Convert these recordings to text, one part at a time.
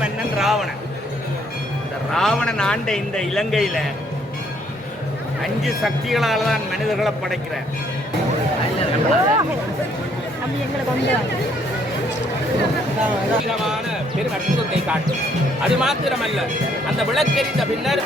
மன்னன் ராவணன். இந்த ராவணன் ஆண்ட இந்த இலங்கையில 5 சக்திகளால் தான் மனிதர்களை படைக்கிறார். பெரும் அற்புதத்தை காட்டும். அது மாத்திரமல்ல, அந்த விளக்கெறிந்த பின்னர்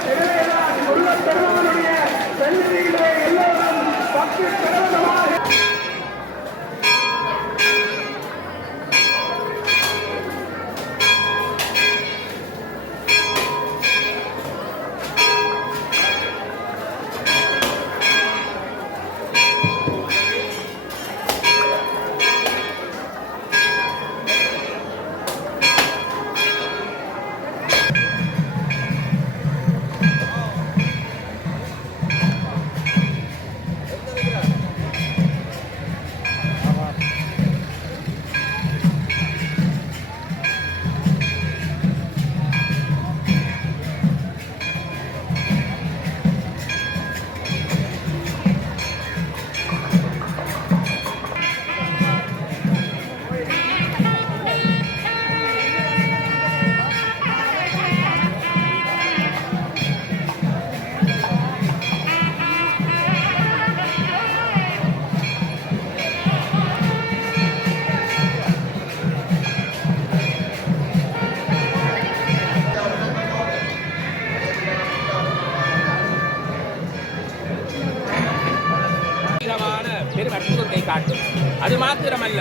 பெரும் அற்புதத்தை காட்டும். அது மாத்திரமல்ல,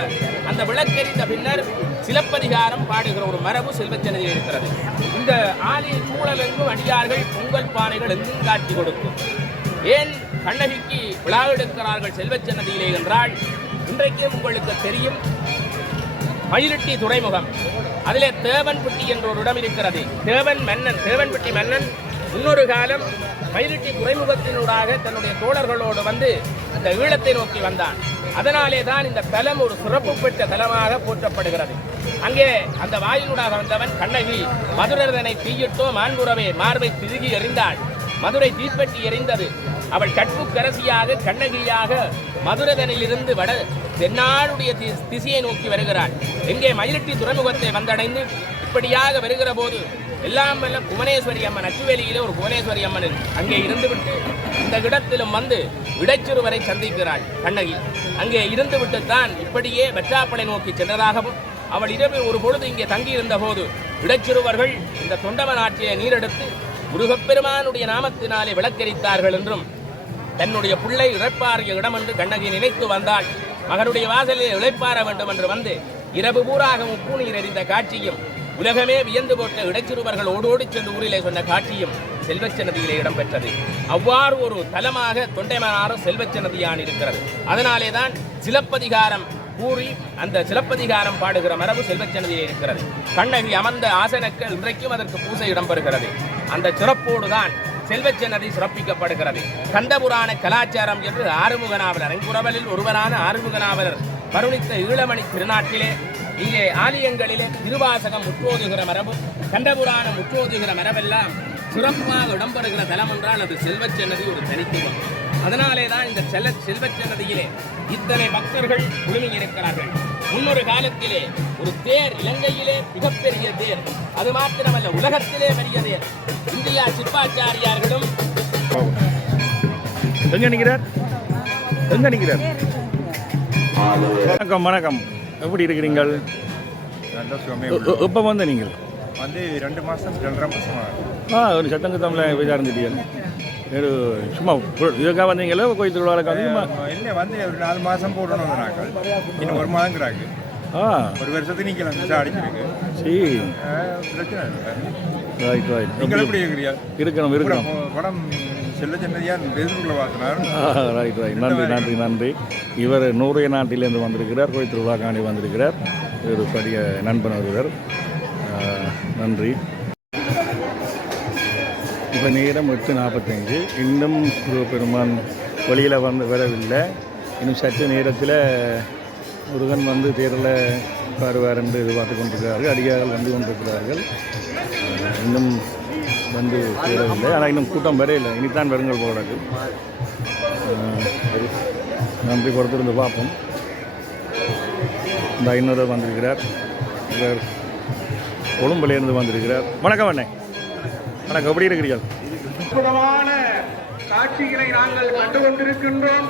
அந்த விளக்கெறிந்த பின்னர் சிலப்பதிகாரம் பாடுகிற ஒரு மரபு செல்வச்சன்னதியில் இருக்கிறது. இந்த ஆலய சூழலெங்கும் அடியார்கள் பொங்கல் பானைகள் எங்கும் காட்சி கொடுக்கும். ஏன் கண்ணகிக்கு விழா எடுக்கிறார்கள் செல்வச்சன்னதியிலே என்றால், இன்றைக்கும் உங்களுக்கு தெரியும், மயிலிட்டி துறைமுகம், அதிலே தேவன்பட்டி என்ற ஒரு இடம் இருக்கிறது. தேவன்பட்டி மன்னன் இன்னொரு காலம் மயிலிட்டி துறைமுகத்தினூடாக தன்னுடைய தோழர்களோடு வந்து இந்த ஈழத்தை நோக்கி வந்தான். அதனாலே தான் இந்த தலம் ஒரு சிறப்பு பெற்ற தலமாக போற்றப்படுகிறது. அங்கே அந்த வாயிலூடாக வந்தவன் கண்ணகி மதுரதனை தீயிட்டோ மாண்புறவே மார்பை திருகி எறிந்தாள். மதுரை தீப்பெட்டி எறிந்தது. அவள் கற்புக்கரசியாக கண்ணகியாக மதுரதனிலிருந்து வட தென்னாடுடைய திசையை நோக்கி வருகிறாள். எங்கே மயிலிட்டி துறைமுகத்தை வந்தடைந்து இப்படியாக வருகிற போது எல்லாம் வல்ல புவனேஸ்வரி அம்மன், அச்சுவேலியிலே ஒரு புவனேஸ்வரி அம்மன் அங்கே இருந்துவிட்டு இந்த இடத்திலும் வந்து இடைச்சிறுவரை சந்திக்கிறாள் கண்ணகி. அங்கே இருந்துவிட்டு தான் இப்படியே வெற்றாப்பளை நோக்கி சென்றதாகவும், அவள் இரவில் ஒரு பொழுது இங்கே தங்கியிருந்த போது இடைச்சிறுவர்கள் இந்த தொண்டமன் ஆற்றிய நீரெடுத்து முருகப்பெருமானுடைய நாமத்தினாலே விளக்கரித்தார்கள் என்றும், தன்னுடைய பிள்ளை இழைப்பாரிய இடம் என்று கண்ணகி நினைத்து வந்தாள். மகனுடைய வாசலில் இழைப்பார வேண்டும் என்று வந்து இரவு பூராக முப்பூநீர் எறிந்த காட்சியும், உலகமே வியந்து போட்ட இடைச்சிறுவர்கள் ஓடோடி சென்று ஊரிலே சொன்ன காட்சியும் செல்வச்சன்னதியிலே இடம்பெற்றது. அவ்வாறு ஒரு தலமாக தொண்டைமனாறு செல்வச்சன்னதியான் இருக்கிறது. அதனாலே தான் சிலப்பதிகாரம் கூறி அந்த சிலப்பதிகாரம் பாடுகிற மரபு செல்வச்சன்னதியிலே இருக்கிறது. கண்ணகி அமர்ந்த ஆசனக்கள் இன்றைக்கும் அதற்கு பூசை இடம்பெறுகிறது. அந்த சிறப்போடு தான் செல்வச்சன்னதி சிறப்பிக்கப்படுகிறது. கந்தபுராண கலாச்சாரம் என்று ஆறுமுகநாவலர், ஐங்குறவலில் ஒருவரான ஆறுமுகநாவலர் வருணித்த ஈழமணி திருநாட்டிலே இங்கே ஆலயங்களிலே திருவாசகம் முற்றோதுகிற மரபும் கண்டபுராணம் முற்றோதுகிற மரபெல்லாம் சிறப்பாக இடம்பெறுகிற தலம் என்றால் அது செல்வச்சன்னதி ஒரு தனித்துவம். அதனாலே தான் இந்த செல்வச்சன்னதியிலே இத்தனை பக்தர்கள் குழுமி இருக்கிறார்கள். முன்னொரு காலத்திலே ஒரு தேர், இலங்கையிலே மிகப்பெரிய தேர், அது மாத்திரமல்ல உலகத்திலே பெரிய தேர், இந்தியா சிப்பாச்சாரியார்களும் வணக்கம் வணக்கம், எப்படி இருக்கிறீங்கள்? எப்போ வந்து நீங்கள் வந்து 2 மாதம் 2.5 மாதம் ஒரு சத்தங்க தமிழில் விசாரிச்சிட்டீங்க. சும்மா இதுக்காக வந்தீங்களா கோயில் திருவிழாவுக்கு வந்து? இல்லை, வந்து ஒரு 4 மாதம் போடணும் நாங்கள், இன்னும் 1 மாதங்கிறாங்க. ஒரு வருஷத்துக்கு நீக்கலாம் விசா அடிச்சிருக்கு. சரி, பிரச்சனை இல்லை. Right right. நீங்கள் எப்படி இருக்கிறீங்க? இருக்கணும் படம் செல்வச்சன்னதியாக பேசுக்குள்ள பார்த்தினார். ரைட் ரைட், நன்றி நன்றி நன்றி. இவர் நூறைய நாட்டிலேருந்து வந்திருக்கிறார், கோயில் திருவிழாக்காண்டி வந்திருக்கிறார். ஒரு பெரிய நண்பன் ஒருவர். நன்றி. இப்போ நேரம் 8:45. இன்னும் பெருமான் வழியில் வரவில்லை. இன்னும் சற்று நேரத்தில் முருகன் வந்து தேரில் வருவார் என்று எதிர்பார்த்து கொண்டிருக்கிறார்கள். அடியார்கள் வந்து கொண்டிருக்கிறார்கள். இன்னும் வந்து சேரவில்லை. ஆனால் இன்னும் கூட்டம் வரையில்லை. இனித்தான் வருங்கள் போகிறது. நன்றி கொடுத்துருந்து பார்ப்போம். இந்த இன்னொரு வந்திருக்கிறார். இவர் கொழும்புலேருந்து வந்திருக்கிறார். வணக்கம் அண்ணே. வணக்கம், எப்படி இருக்கிறீர்கள்? அற்புதமான காட்சிகளை நாங்கள் கண்டு கொண்டிருக்கின்றோம்.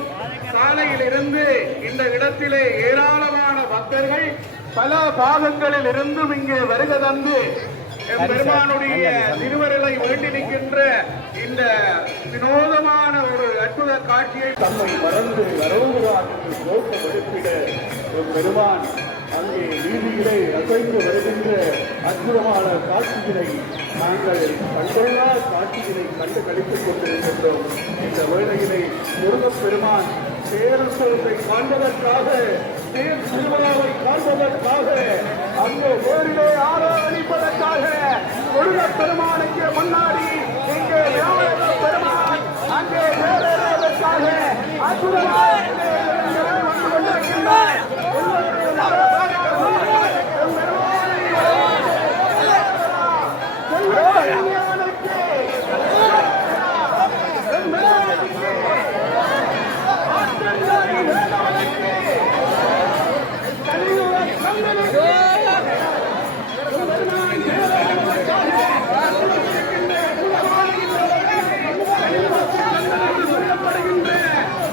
காலையில் இருந்து இந்த இடத்திலே ஏராளமான பக்தர்கள் பல பாகங்களில் இருந்தும் இங்கே வருகை தந்து பெருமானுடைய திருவருளை வேண்டி நிற்கின்ற இந்த வினோதமான ஒரு அற்புத காட்சியை தம்மை மறந்து வரவுகிறார் என்று கோஷம் எழுப்பிட பெருமான் அங்கே வீதியிலே அசைந்து வருகின்ற அற்புதமான காட்சிகளை நாங்கள் கண்டுள்ளா காட்சிகளை கண்டு கழித்துக் கொண்டிருக்கின்றோம். இந்த வேளையிலே முருகப் பெருமான் பேரரசை காண்பதற்காக தேர் திருவிழாவை காண்பதற்காக அங்கே வேறிலே ஆராதிப்பதற்காக முருகப் பெருமானுக்கு முன்னாடி இங்கே விநாயகப் பெருமான் அங்கே வேறதற்காக அற்புதமாக வந்து கொண்டிருக்கின்றார்.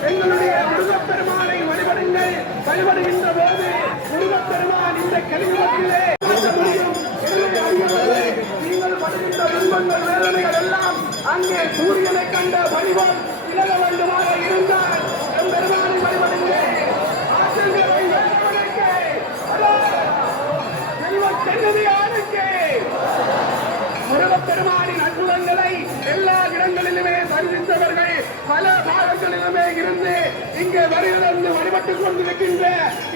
எங்களுடைய முருகப்பெருமானை வழிபடுங்கள். வழிபடுகின்ற போது முருகப்பெருமான் இந்த கலியுகத்திலே நீங்கள் படுகின்ற துன்பங்கள் வேதனைகள் எல்லாம் அங்கே சூரியனை கண்ட வழிபாடு விலக வேண்டுமாக இருந்தால் பெருமானை வழிபடுங்கள். முருகப்பெருமானின் அற்புதங்களை எல்லா இடங்களிலுமே தரிசித்தவர்கள் பல பாகங்களிலுமே இருந்து இங்கே வருகிறது வழிபட்டுக் கொண்டிருக்கின்ற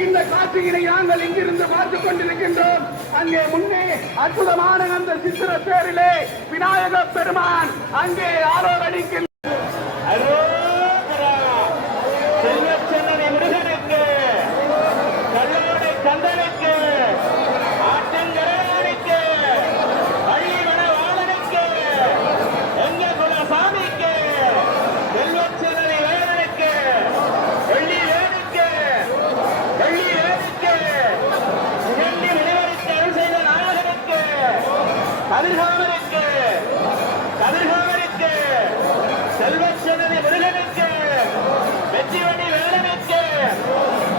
இந்த காட்சியினை நாங்கள் இங்கிருந்து பார்த்துக் கொண்டிருக்கின்றோம். அங்கே முன்னே அற்புதமான அந்த சித்திர தேரிலே விநாயக பெருமான் அங்கே ஆரோகணிக்கின்ற முருகனுக்கு கல்லோடை கந்தனுக்கு ஆற்றங்கரையானுக்கு அழிவனவாளனுக்கு எங்க குலசாமிக்கு செல்வச்சனரி வேலனுக்கு வெள்ளி வேலுக்கு இரண்டி வெளிவருக்கு அருள் செய்த நாயகனுக்கு கதிர்காமனுக்கு செல்வச்சனரி முருகனுக்கு வெற்றிவடி வேலனுக்கு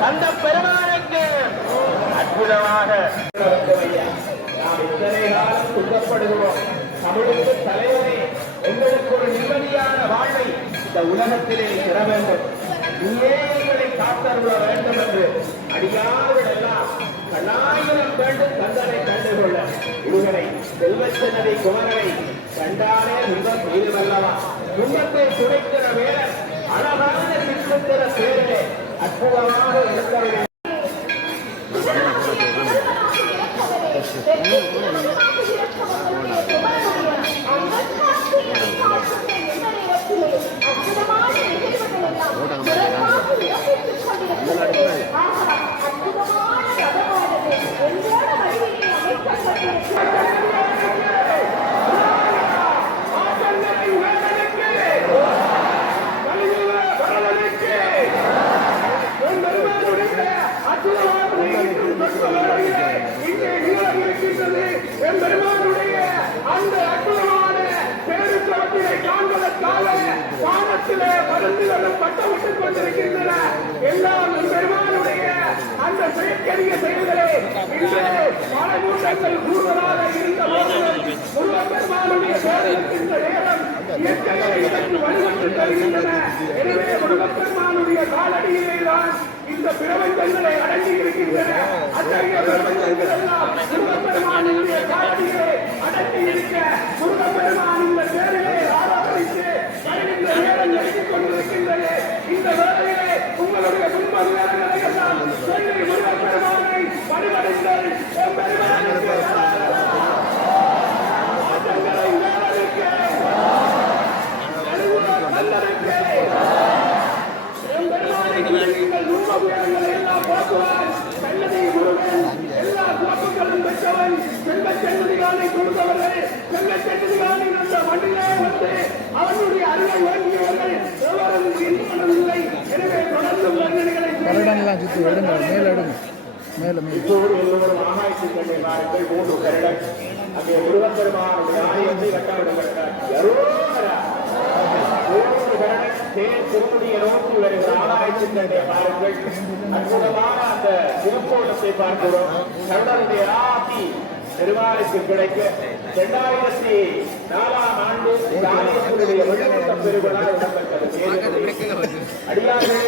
அந்த பெருமானுக்கு அற்புதமாக நாம் இத்தனை காலம் துன்பப்படுகிறோம். தமிழுக்கு தலைவரே, எங்களுக்கு ஒரு நிம்மதியான வாழ்வை இந்த உலகத்திலே பெற வேண்டும். நீயே எங்களை காத்தருள வேண்டும் என்று அடியார்கள் எல்லாம் கண்ணாயிரம் வேண்டும் தந்தனை கண்டுகொள்ள முருகனை செல்வச்சனரை குமரனை கண்டானே துன்பம் செய்துவல்லவா. துன்பத்தை துடைக்கிற வேலன் அழகான சித்திர சேரிலே அற்புதமாக இருக்கிறது. அந்த அற்புதமான பேருத்தவத்தினை காண்பதற்காக வானத்திலே பருந்துகளும் பட்டமிட்டுக் கொண்டிருக்கின்றன. எல்லாம் பெருமானுடைய அந்த செயற்கரிய செயல்களே இன்று மலைமூட்டங்கள் கூடுதலாக இருந்த போதிலும் முருகப்பெருமானுடைய பேருக்கின்ற நேரம் இயற்கையை இதற்கு வழிபட்டு தருகின்றன. எனவே முருகப்பெருமானுடைய காலடியிலே தான் இந்த பிரபஞ்சங்களை அடங்கி இருக்கின்றன. அத்தகைய பிரபஞ்சங்கள் எல்லாம் முருகப்பெருமானுடைய காலடியிலே அடங்கி இருக்க முருகப்பெருமான் இந்த பேரிலே ஆராதனைக்கு வருகின்ற நேரம் எடுத்துக் கொண்டிருக்கின்றது. இந்த வேளையிலே உங்களுடைய துன்ப நேரங்களை எல்லாம் சொல்லி முருகப்பெருமானை வழிபடுங்கள். எல்லாம் போக்குவார் எல்லா குழப்பங்களும் பெற்றவன் செல்வச்செல்வதிகாலை கொடுத்தவர்கள் பலன்லாம் சுற்றி எடுங்க மேலே எடுங்க மேலே மேலே இப்போது எல்லோரும் ஆகாய்ச்சி கண்ணை பாருங்கள் 3 கருடன் அங்கே முருகப்பெருமானுடைய ஆலயத்தை கட்டவிடப்பட்டார் 3 கருடன் தேர் திருமுடியை நோக்கி வருகிற ஆகாய்ச்சி கண்ணை பாருங்கள் அற்புதமான அந்த திருக்கோலத்தை பார்க்கிறோம் கருடனுடைய ஆசி பெருமாளுக்கு கிடைக்க 2004ஆம் ஆண்டு இந்த ஆலயத்தினுடைய வெள்ளத்த பெருவிழா இடம்பெற்றது. அடியார்களே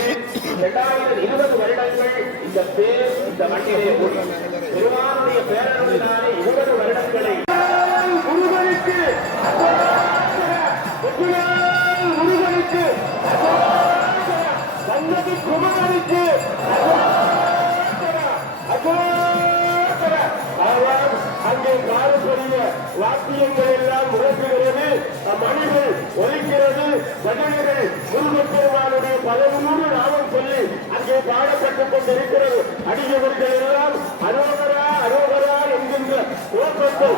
2020 வருடங்கள் இந்த பேர் இந்த மண்ணிலே ஓடி பெருமானுடைய பேரருளினாலே 20 வருடங்களை முருகனுக்கு முருகனுக்கு சன்னதி குமரனுக்கு அங்கே பாரம்பரிய வாக்கியங்கள் எல்லாம் முழங்குகிறது மணிகள் ஒலிக்கிறது பஜனைகள் முருகப்பெருமானுடைய 13 நாமம் சொல்லி அங்கே பாடப்பட்டுக் கொண்டிருக்கிறது. அடியவர்கள் எல்லாம் அரோகரா அரோகரா என்கின்ற ஓட்டத்தை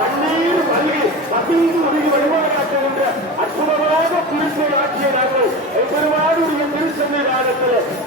கண்ணீர் மல்கி பசிந்து உருகி வழிபாடாற்றுகின்ற அற்புதமாக திருச்செய் ஆட்சியை நாங்கள் பெருமாளுடைய திருச்சென்னையில்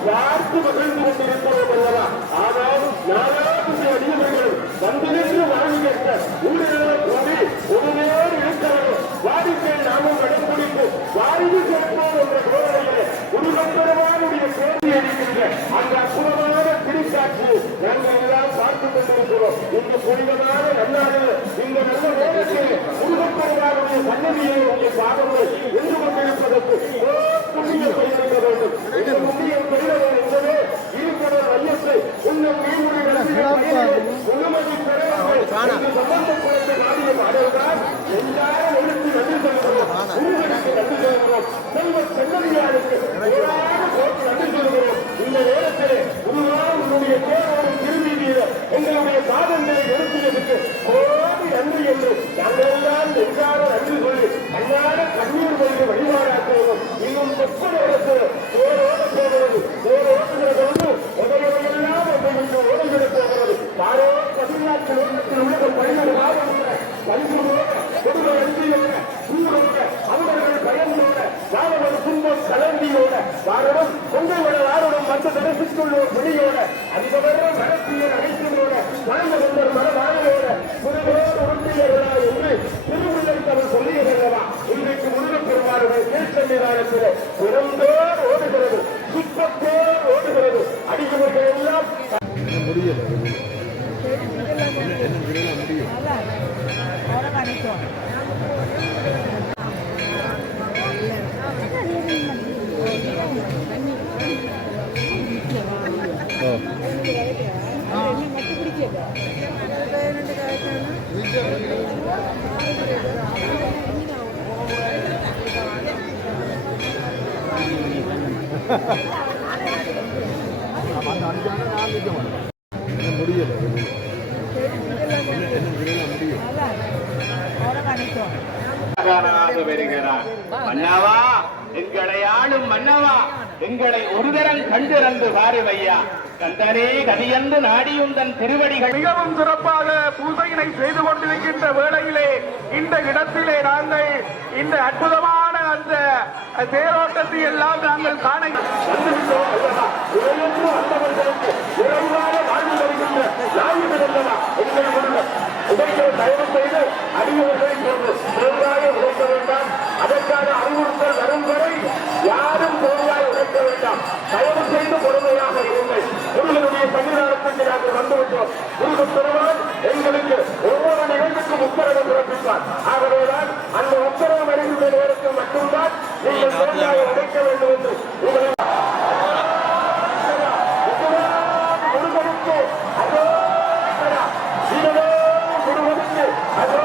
பார்த்து மகிழ்ந்து கொண்டிருக்கிறோம் அல்லவா. ஆனால் நாலாவது அடியவர்கள் வந்து நின்று வாழ்வு கேட்க ஊழியர்களை கூடி ஒருவேறு இருக்கிறோம் வாடிக்கை நாமும் இடம் பிடித்து வாழ்வு கேட்போம் என்ற கோரிக்கையிலே முருகப்பெருமானுடைய கோரி அளிக்கின்ற அந்த அற்புதமான திருக்காட்சி நாங்கள் எல்லாம் பார்த்துக் கொண்டிருக்கிறோம். இந்த புனிதமான நன்னாளில் இந்த நல்ல நேரத்தில் முருகப்பெருமானுடைய சன்னதியை உங்கள் பாதங்கள் நின்று கொண்டிருப்பதற்கு புண்ணியம் செய்திருக்க வேண்டும். இந்த புண்ணியம் பெறுவது என்பதே இருப்பவர் ஐயத்தை உங்கள் மீன்மொழி முழுமதி பெறவர்கள் சம்பந்தப்பட்ட காரியம் அடைவதால் எல்லாரும் எடுத்து நன்றி சொல்கிறோம். முருகனுக்கு நன்றி சொல்கிறோம். செல்வ சென்னதியாருக்கு நன்றி சொல்கிறோம். இந்த நேரத்திலே உங்களுடைய தேர்வோடும் திருமீதியில எங்களுடைய சாதங்களை நிறுத்தியதற்கு கோடி நன்றி என்று நாங்கள் எல்லாம் நெஞ்சார நன்றி சொல்லி அன்னார கண்ணீர் மொழியை வழிபாடாக்குவோம். இன்னும் 30 நேரத்தில் தேரோட போகிறது தேரோடுகிற பொழுது எதையெல்லாம் என்று ஓடுகிற போகிறது யாரோ 14 கிலோமீட்டர் உள்ள பணிகள் கொடுமை அஞ்சியோட சூரோட அவர்கள் பயந்தோட வாழவன் துன்பம் கலந்தியோட வாழவன் பொங்கலோட வாழவன் மற்ற தரப்பிற்குள்ள பிடியோட அதிபர நடத்தியர் அனைத்தோட வாழ்ந்த வந்தர் மனவாழையோட புதுவோடு உறுப்பினர்களா என்று திருவுள்ளவர் சொல்லியதல்லவா. இன்றைக்கு முருகப்பெருமானுடைய தேசநிதானத்தில் பிறந்தோர் ஓடுகிறது சுத்தத்தோர் ஓடுகிறது அடிக்கவர்கள் எல்லாம் முடியல முடியல வருகிறார். மன்னவா எங்களை ஆளும் மன்னவா எங்களை ஒருதரம் கண்டிறந்து பாருவையா கந்தரே கதியந்து நாடியுந்தன் திருவடிகள் மிகவும் சிறப்பாக பூஜையினை செய்து கொண்டிருக்கின்ற வேளையிலே இந்த இடத்திலே நாங்கள் இந்த அற்புதமான அந்த தேரோட்டத்தை எல்லாம் நாங்கள் காண தயவு செய்து அறிவுரை உழைக்க வேண்டாம். அதற்கான அறிவுறுத்தல் வரும் வரை யாரும் பொருளாய் உழைக்க வேண்டாம். தயவு செய்து பொறுமையாக இருங்கள். முருகனுடைய சன்னிதானத்துக்கு நாங்கள் வந்துவிட்டோம். முருகப் பெருமான் எங்களுக்கு ஒவ்வொரு நிகழ்வுக்கும் உத்தரவு பிறப்பிப்பார். ஆகவேதான் அந்த உத்தரவு வருகின்ற நேரத்தில் மட்டும்தான் நீங்கள் பொருளாய் உழைக்க வேண்டும் என்று உங்களை முருகனுக்கு அதோ முருகனுக்கு அதோ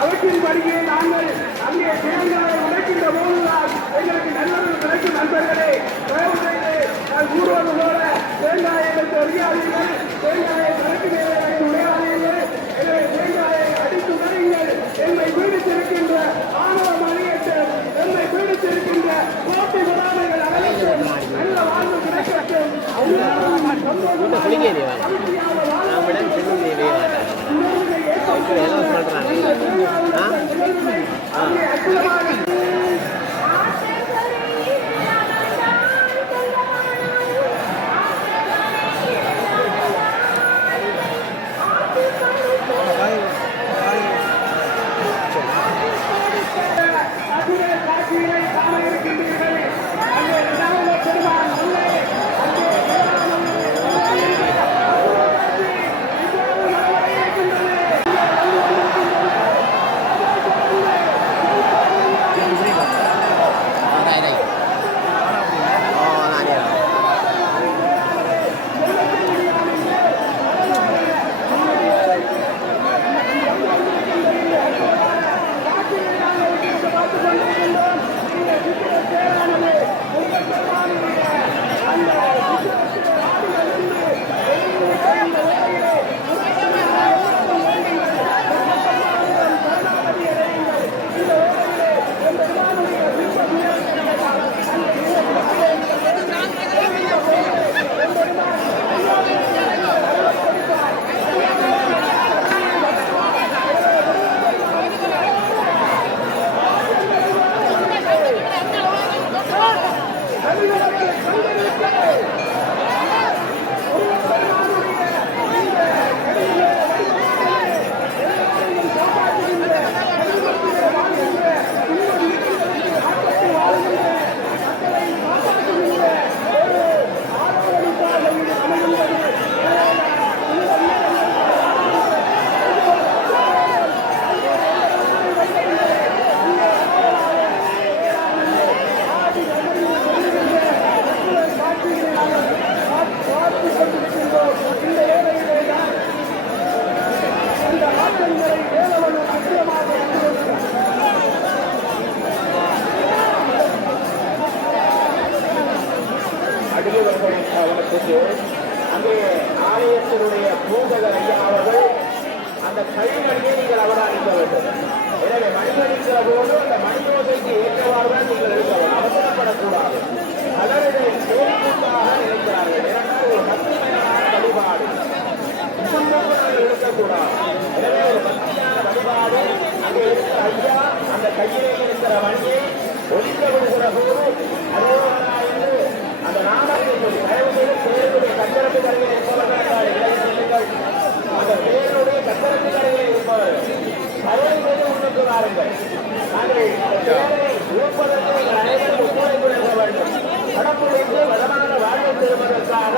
அவற்றின்படியே நாங்கள் அங்கே தேங்காயை உடைக்கின்ற போதுதான் எங்களுக்கு நல்லது கிடைக்கும். நண்பர்களே, கூறுவது போல தேங்காயை எடுத்து அறியாதீர்கள், தேங்காயை கணக்கு மேலே உடையாதீர்கள், எனவே தேங்காயை அடித்து உடையுங்கள். என்னை பீடித்திருக்கின்ற ஆணவ மணியட்டும், என்னை பீடித்திருக்கின்ற போட்டி பொறாமைகள் அனைத்தும் நல்ல வாழ்வு கிடைக்கட்டும். அங்கே ஆலயத்தினுடைய பூஜகர் ஐயா அவர்கள் அந்த கைமணியை நீங்கள் அவதானிக்க வேண்டும். எனவே மணிமணிக்கிற போது அந்த மணியோசைக்கு ஏற்றவாறு தான் நீங்கள் இருக்க வேண்டும். அவசரப்படக்கூடாது. பலருடைய கோரிக்கைக்காக நினைக்கிறார்கள். ஏனென்றால் ஒரு பக்திமயமான வழிபாடு. வழியை ஒழிக்க விடுகிற போது அரோகரா என்று அந்த நாமத்தை சொல்லி தயவு செய்து பேருடைய கட்டரத்து கரையில் இருப்பவர்கள் செல்லுங்கள். அந்த பேருடைய கட்டரத்து கரையில் இருப்பவர்கள் தயவு செய்து முன்னுக்கு வாருங்கள். நாங்கள் பேரை இருப்பதற்கு நீங்கள் அனைவரும் ஒத்துழைப்பு நல்க வேண்டும். கடப்புடைந்து வளமான வாழ்வை பெறுவதற்காக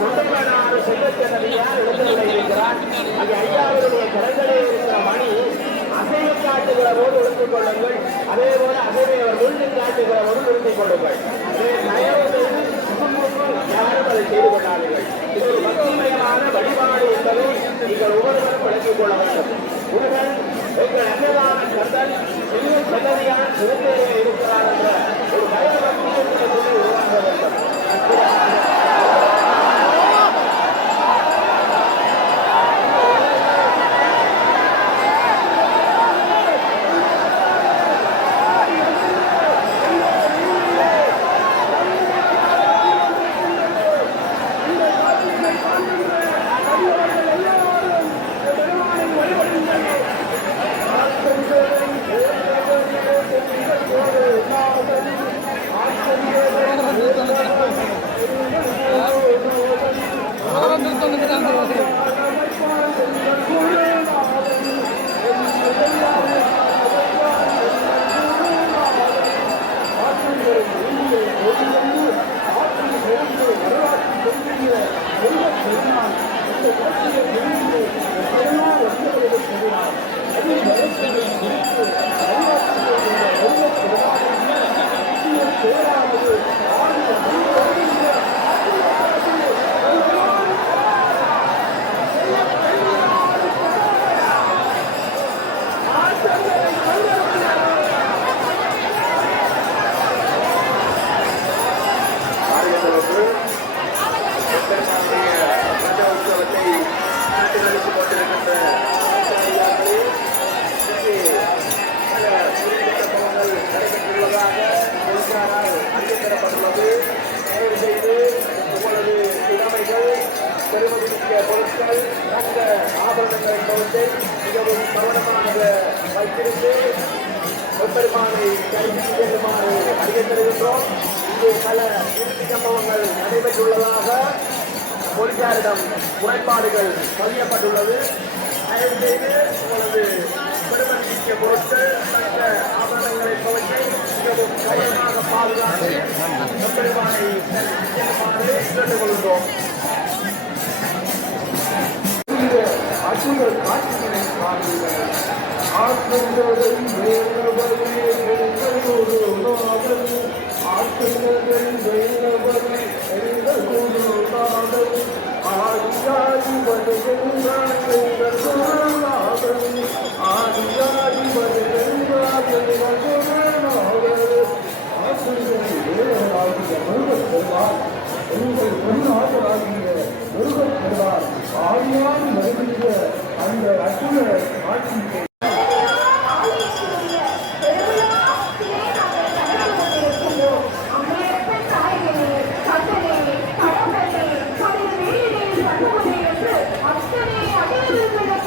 முட்டைமனாறு செல்வச்சென்னதியார் எழுந்துள்ள இருக்கிறார். அது ஐயாவுடைய கரங்களில் இருக்கிற மணி அசைவு காட்டுகிற போது எடுத்துக் கொள்ளுங்கள். அதே போல அசைவை அவர் முள்ளு காட்டுகிற போது நிறுத்திக் கொள்ளுங்கள். யாரும் அதை செய்து கொள்ளாதீர்கள். இது ஒரு பக்திமயமான வழிபாடு என்பதை நீங்கள் ஒவ்வொருவரும் விளக்கிக் கொள்ள வேண்டும். உங்கள் எங்கள் அன்னதான கந்தன் செல்வ சென்னதியார் சிறுத்தையிலே இருக்கிறார் என்ற ஒரு பயபக்தியை சொல்லி உருவாக்க வேண்டும். பொருட்கள் அந்த ஆபரணங்களை பொறுத்து மிகவும் கவனமாக வைத்திருந்து பெருமானை கைது செல்லுமாறு அறிவித்திருக்கின்றோம். இங்கே பல இறுதி சம்பவங்கள் நடைபெற்றுள்ளதாக போலீசாரிடம் முறைப்பாடுகள் பதியப்பட்டுள்ளது. தயவு செய்து உங்களது பெருமதிக்க பொருட்கள் மற்ற ஆபரணங்களை பொறுத்து மிகவும் கவனமாக பாதுகாத்து பெருமானை செல்லுமாறு கேட்டுக்கொள்கிறோம். அற்புத காட்சிகளை காண்கிறேன். ஆற்றல்களின் வேண்டவரே எங்களோடு நாதன், ஆற்றல்களின் வேண்டவரே எங்களோடு நாதன், ஆதியாதி வருகின்றான் எங்கள் குருநாதன், ஆதியாதி வருகின்றான் எங்கள் குருநாதன். ஆற்றல்களின் வேளாகிய முருகப்பெருமான் உங்கள் குருநாதராகிய முருகப்பெருமான் ஆதியாதி வருகின்ற அந்த அற்புத காட்சியை அத்தனை அடையாளங்களை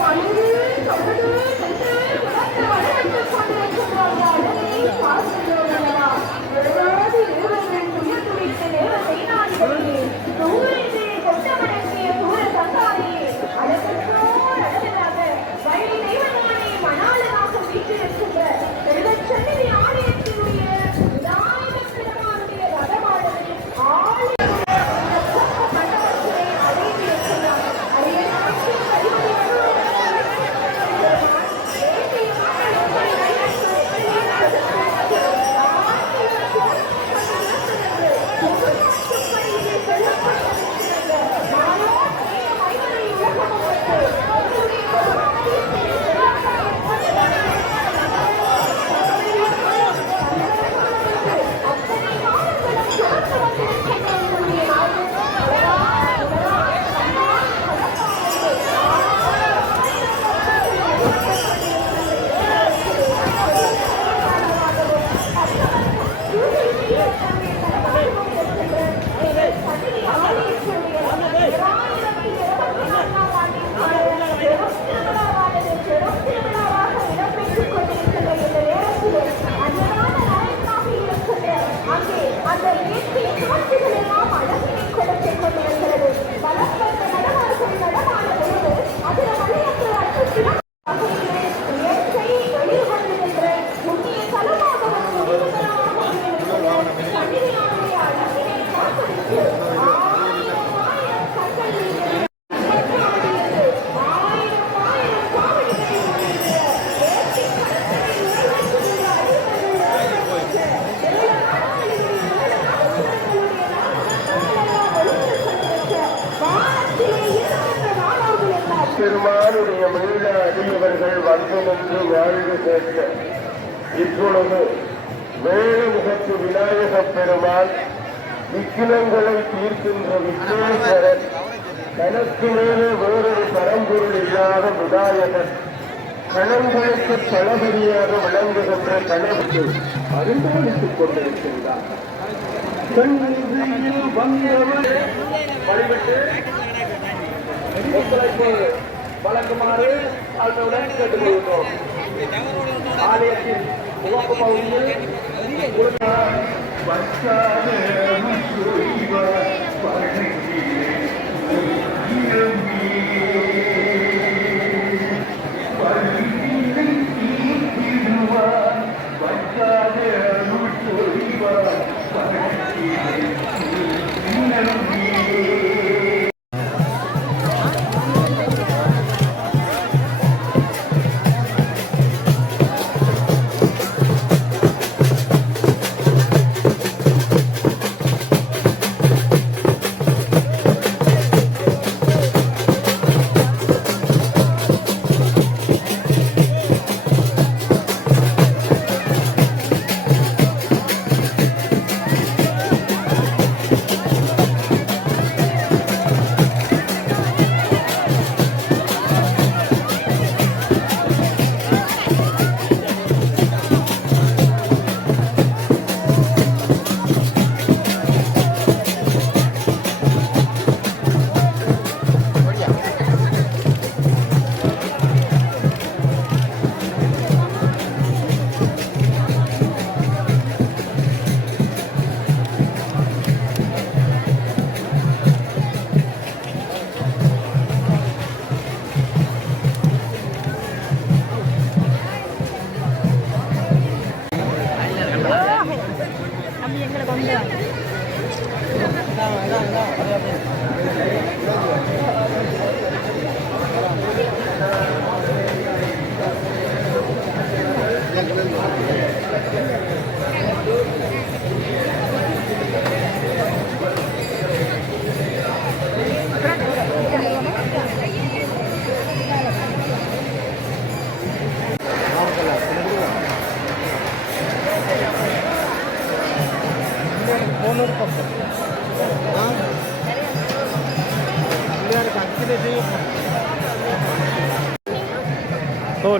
அந்த இயற்கை காட்சிகள் எல்லாம் அழகினை கொடுத்துக் கொண்டிருக்கிறது. பலப்பட்ட நடமாடுகள் நடமாட பொழுது அதில் மழையற்ற அற்புதம் இயற்கை வெளிவந்திருக்கின்ற முக்கிய தலமாக கண்ணினாவுடைய அழகினை காப்பதற்கு பெருமானுடைய மீள அடியவர்கள் வந்து நின்று வாழ்வு கேட்க இப்பொழுது வேலுமுகத்து விநாயகப் பெருமான் விக்கினங்களை தீர்க்கின்ற விக்னேஸ்வரன் தனக்கு மேலே வேறொரு பரம்பொருள் இல்லாத விநாயகன் கணங்களுக்கு தளபதியாக விளங்குகின்ற கணவருக்கு அருந்தளித்துக் கொண்டிருக்கின்றார். வழிபட்டு ஒத்துழைப்பு வழங்குமாறு அவர்களுடன் கேட்டுக்கொள்கிறோம். ஆலயத்தின் முகப்பு பகுதியில்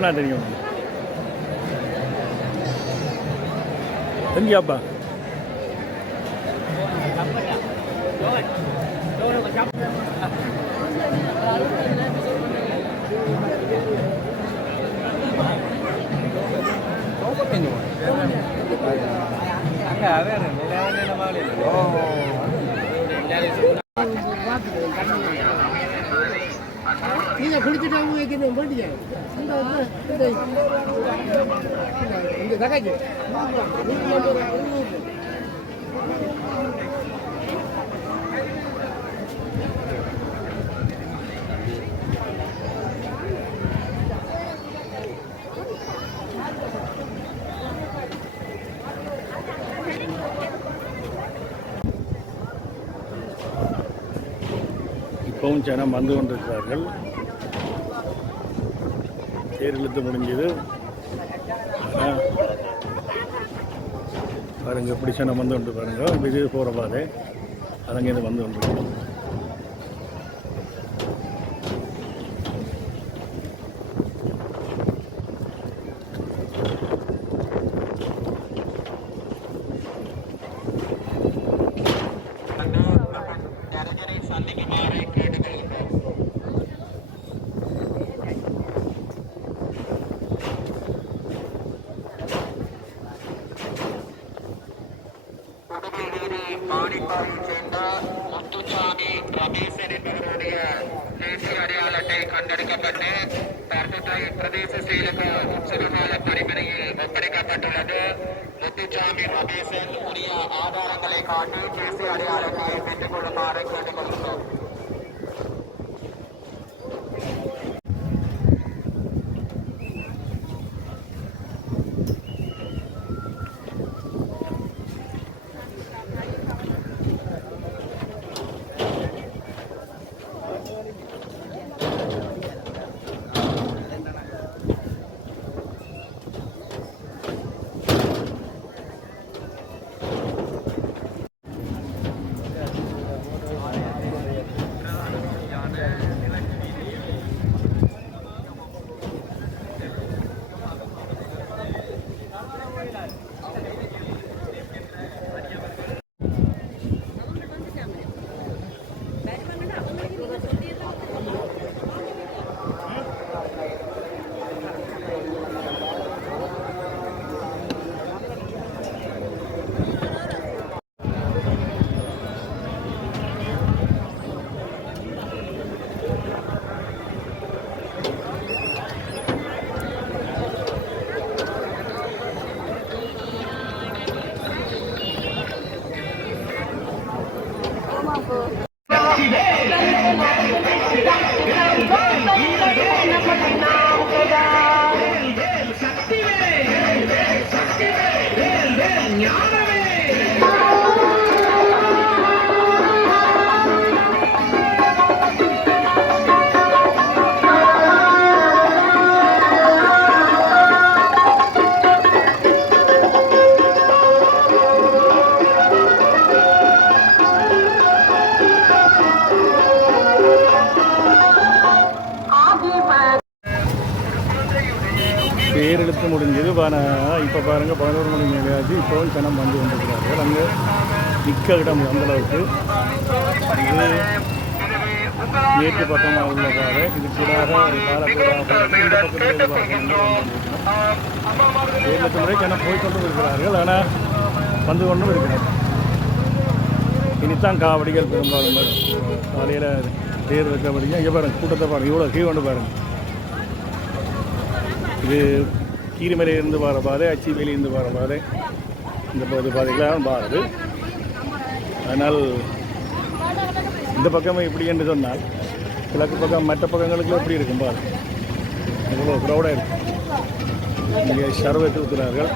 நான் தெரியும் எங்கேயாப்பா நீங்க குளிச்சுட்டாங்க வைக்கணும் போட்டீங்க இந்த தகாச்சு இப்பவும் ஜனம் வந்து கொண்டிருக்கிறார்கள். தேர் இழுத்து முடிஞ்சது. பாருங்க எப்படி ஜனம் வந்து கொண்டு பாருங்க. இது போகிற பாதை அதங்கேருந்து வந்து கொண்டிருக்கோம். மாணிப்பாவைச் சேர்ந்த முத்துசாமி ரமேசன் என்பவருடைய தேசிய அடையாள அட்டை கண்டெடுக்கப்பட்டு தற்போதை பிரதேச செயலக உற்சவகால பணிமனையில் ஒப்படைக்கப்பட்டுள்ளது. முத்துசாமி ரமேசன் உரிய ஆதாரங்களை காட்டி தேசிய அடையாள அட்டையை பெற்றுக் கொள்ளுமாறு கேட்டுக்கொள்கிறோம். பேரெழுத்து முடிஞ்சது. இப்போ பாருங்கள் 11 மணி மேலேயாச்சு. இப்போவும் ஜனம் வந்து கொண்டிருக்கிறார்கள். அங்கே நிற்க இடம் அந்தளவுக்கு. இது மேற்கு பக்கமாக உள்ள பாதை. இது கூடாக ஒரு பேரெழுத்து முறை ஜனம் போய்கொண்டும் இருக்கிறார்கள். ஆனால் வந்து கொண்டும் இருக்கிறார்கள். இனித்தான் காவடிகள் பெரும்பாலும் காலையில் தேர் வைக்கப்படுங்க. இங்கே பாருங்கள், கூட்டத்தை பாருங்கள், இவ்வளோ கீழ் கொண்டு பாருங்கள். இது கீரிமலையிலிருந்து வர பாதை, அச்சிமலையிலிருந்து வர பாதை. இந்த பாதைகளாக பாருது. அதனால் இந்த பக்கமே இப்படி என்று சொன்னால் கிழக்கு பக்கம் மற்ற பக்கங்களுக்கு எப்படி இருக்கும் பாரு. இவ்வளோ க்ரௌடாக இருக்கும். இங்கே சர்வத்தை ஊற்றுறார்கள்.